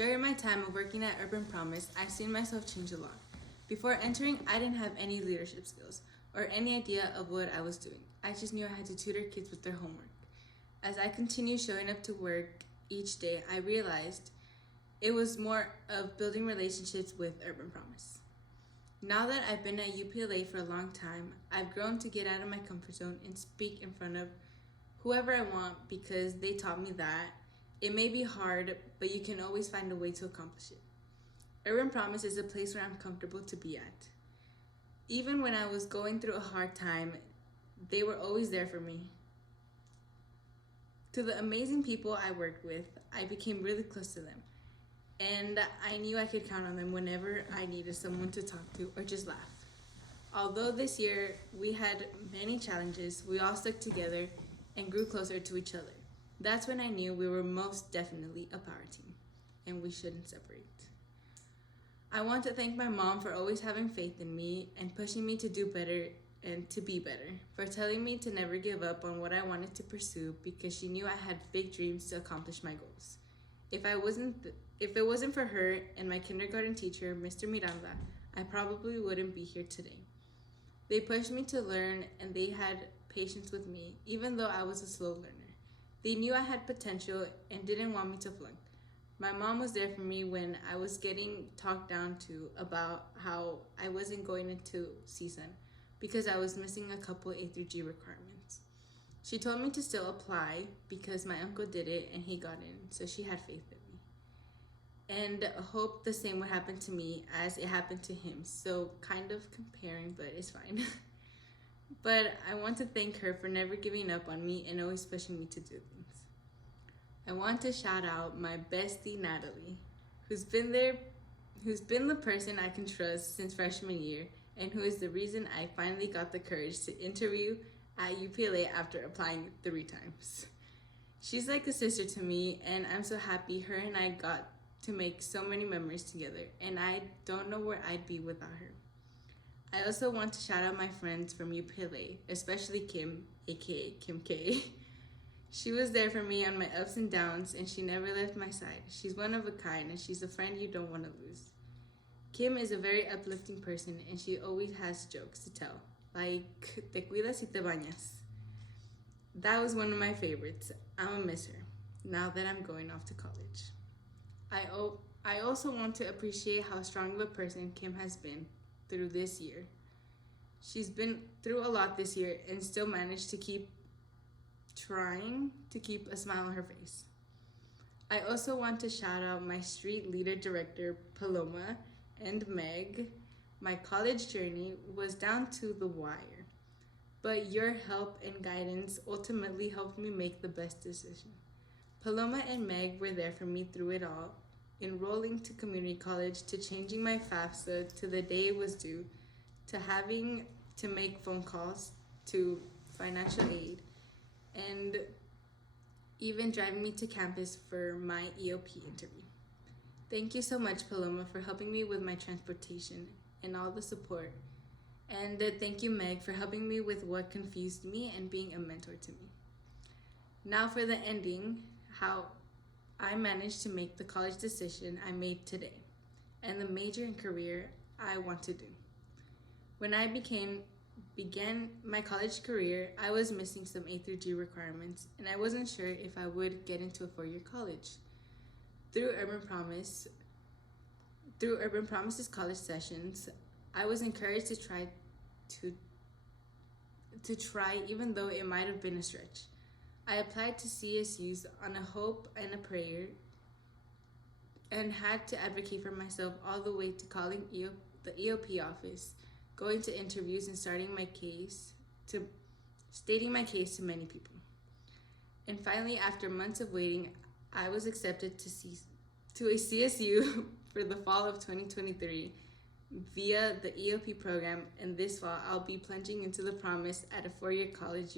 During my time of working at UrbanPromise, I've seen myself change a lot. Before entering, I didn't have any leadership skills or any idea of what I was doing. I just knew I had to tutor kids with their homework. As I continued showing up to work each day, I realized it was more of building relationships with UrbanPromise. Now that I've been at UPLA for a long time, I've grown to get out of my comfort zone and speak in front of whoever I want because they taught me that it may be hard, but you can always find a way to accomplish it. UrbanPromise is a place where I'm comfortable to be at. Even when I was going through a hard time, they were always there for me. To the amazing people I worked with, I became really close to them. And I knew I could count on them whenever I needed someone to talk to or just laugh. Although this year we had many challenges, we all stuck together and grew closer to each other. That's when I knew we were most definitely a power team and we shouldn't separate. I want to thank my mom for always having faith in me and pushing me to do better and to be better, for telling me to never give up on what I wanted to pursue because she knew I had big dreams to accomplish my goals. If it wasn't for her and my kindergarten teacher, Mr. Miranda, I probably wouldn't be here today. They pushed me to learn and they had patience with me, even though I was a slow learner. They knew I had potential and didn't want me to flunk. My mom was there for me when I was getting talked down to about how I wasn't going into season because I was missing a couple A through G requirements. She told me to still apply because my uncle did it and he got in, so she had faith in me. And hoped the same would happen to me as it happened to him, so kind of comparing, but it's fine. But I want to thank her for never giving up on me and always pushing me to do things. I want to shout out my bestie Natalie, who's been the person I can trust since freshman year and who is the reason I finally got the courage to interview at UPLA after applying 3 times. She's like a sister to me and I'm so happy her and I got to make so many memories together and I don't know where I'd be without her. I also want to shout out my friends from UPLA, especially Kim, aka Kim K. She was there for me on my ups and downs and she never left my side. She's one of a kind and she's a friend you don't want to lose. Kim is a very uplifting person and she always has jokes to tell, like te cuidas y te bañas. That was one of my favorites. I'ma miss her now that I'm going off to college. I also want to appreciate how strong of a person Kim has been through this year. She's been through a lot this year and still managed to keep trying to keep a smile on her face. I also want to shout out my street leader director, Paloma, and Meg. My college journey was down to the wire, but your help and guidance ultimately helped me make the best decision. Paloma and Meg were there for me through it all, enrolling to community college, to changing my FAFSA to the day it was due, to having to make phone calls, to financial aid, and even driving me to campus for my EOP interview. Thank you so much, Paloma, for helping me with my transportation and all the support. And thank you, Meg, for helping me with what confused me and being a mentor to me. Now for the ending, how I managed to make the college decision I made today and the major and career I want to do. When I began my college career, I was missing some A through G requirements and I wasn't sure if I would get into a 4-year college. Through UrbanPromise's college sessions, I was encouraged to try even though it might have been a stretch. I applied to CSUs on a hope and a prayer and had to advocate for myself all the way to calling the EOP office, going to interviews and stating my case to many people. And finally, after months of waiting, I was accepted to a CSU for the fall of 2023 via the EOP program, and this fall I'll be plunging into the promise at a 4-year college